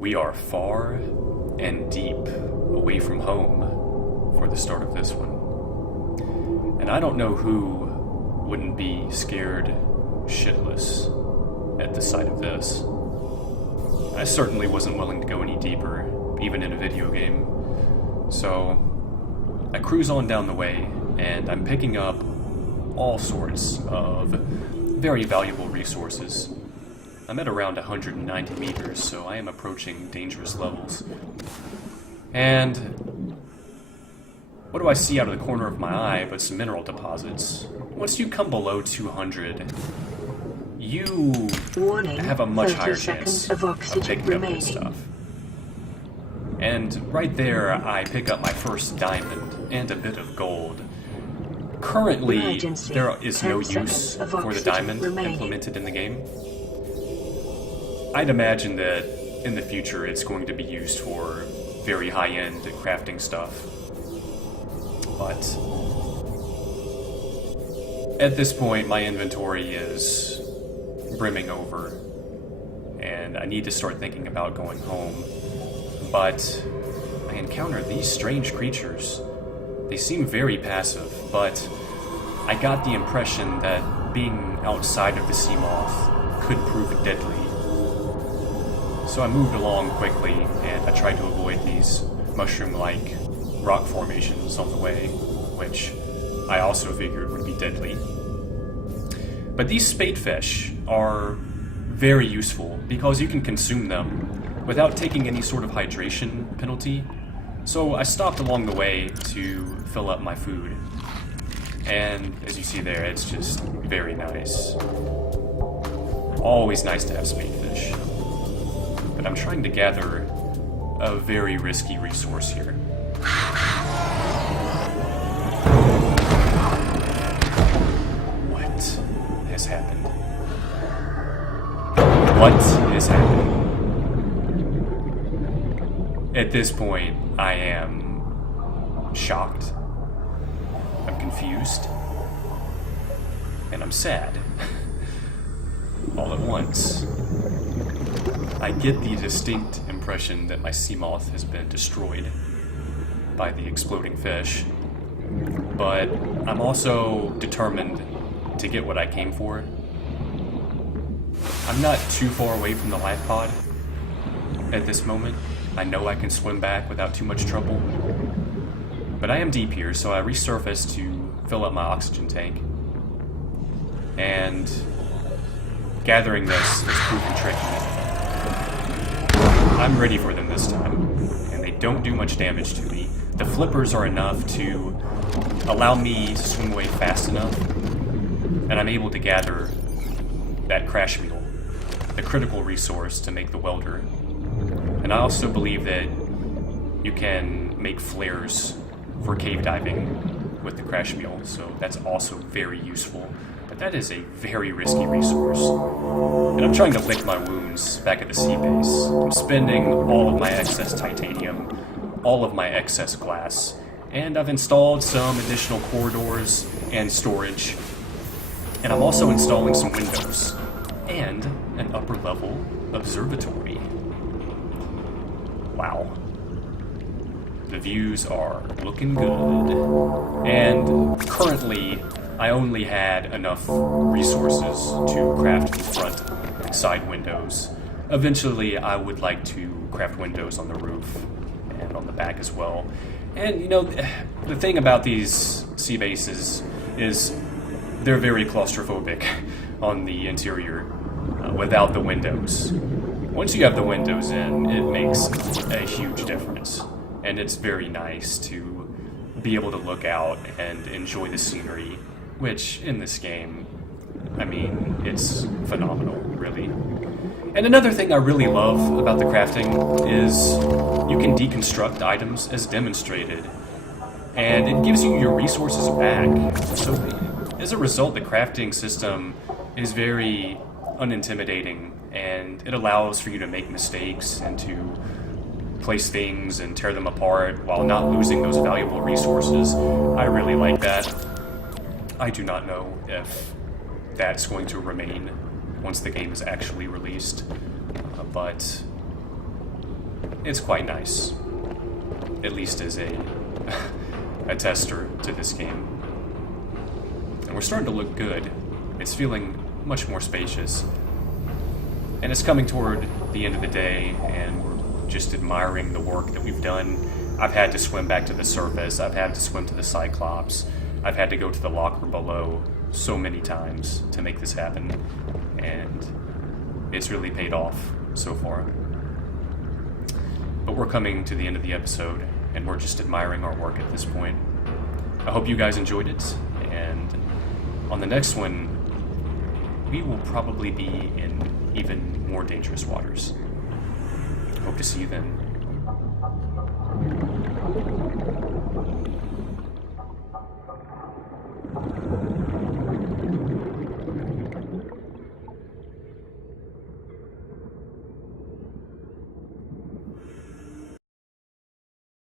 We are far and deep away from home for the start of this one. And I don't know who wouldn't be scared shitless at the sight of this. I certainly wasn't willing to go any deeper, even in a video game. So I cruise on down the way, and I'm picking up all sorts of very valuable resources. I'm at around 190 meters, so I am approaching dangerous levels. And what do I see out of the corner of my eye but some mineral deposits? Once you come below 200, you have a much higher chance of picking up good stuff. And right there, I pick up my first diamond and a bit of gold. Currently, there is no use for the diamond implemented in the game. I'd imagine that in the future it's going to be used for very high-end crafting stuff. But at this point, my inventory is brimming over, and I need to start thinking about going home. But I encounter these strange creatures. They seem very passive, but I got the impression that being outside of the sea moth could prove deadly. So I moved along quickly, and I tried to avoid these mushroom-like rock formations on the way, which I also figured would be deadly. But these spadefish are very useful because you can consume them without taking any sort of hydration penalty. So I stopped along the way to fill up my food. And as you see there, it's just very nice. Always nice to have spadefish. But I'm trying to gather a very risky resource here. What has happened? What is happening? At this point, I am shocked, I'm confused, and I'm sad. All at once. I get the distinct impression that my sea moth has been destroyed by the exploding fish, but I'm also determined to get what I came for. I'm not too far away from the life pod at this moment. I know I can swim back without too much trouble, but I am deep here, so I resurface to fill up my oxygen tank, and gathering this has proven tricky. I'm ready for them this time, and they don't do much damage to me. The flippers are enough to allow me to swim away fast enough, and I'm able to gather that crash mule, the critical resource to make the welder. And I also believe that you can make flares for cave diving with the crash mule, so that's also very useful. But that is a very risky resource. And I'm trying to lick my wounds back at the sea base. I'm spending all of my excess titanium, all of my excess glass, and I've installed some additional corridors and storage. And I'm also installing some windows and an upper level observatory. Wow. The views are looking good. And currently, I only had enough resources to craft the front and side windows. Eventually, I would like to craft windows on the roof and on the back as well. And, you know, the thing about these sea bases is they're very claustrophobic on the interior without the windows. Once you have the windows in, it makes a huge difference. And it's very nice to be able to look out and enjoy the scenery, which in this game, I mean, it's phenomenal, really. And another thing I really love about the crafting is you can deconstruct items as demonstrated, and it gives you your resources back. So as a result, the crafting system is very unintimidating, and it allows for you to make mistakes and to place things and tear them apart while not losing those valuable resources. I really like that. I do not know if that's going to remain once the game is actually released, but it's quite nice. At least as a tester to this game. And we're starting to look good. It's feeling much more spacious. And it's coming toward the end of the day, and we're just admiring the work that we've done. I've had to swim back to the surface. I've had to swim to the Cyclops. I've had to go to the locker below so many times to make this happen. And it's really paid off so far. But we're coming to the end of the episode, and we're just admiring our work at this point. I hope you guys enjoyed it, and on the next one, we will probably be in even more dangerous waters. Hope to see you then.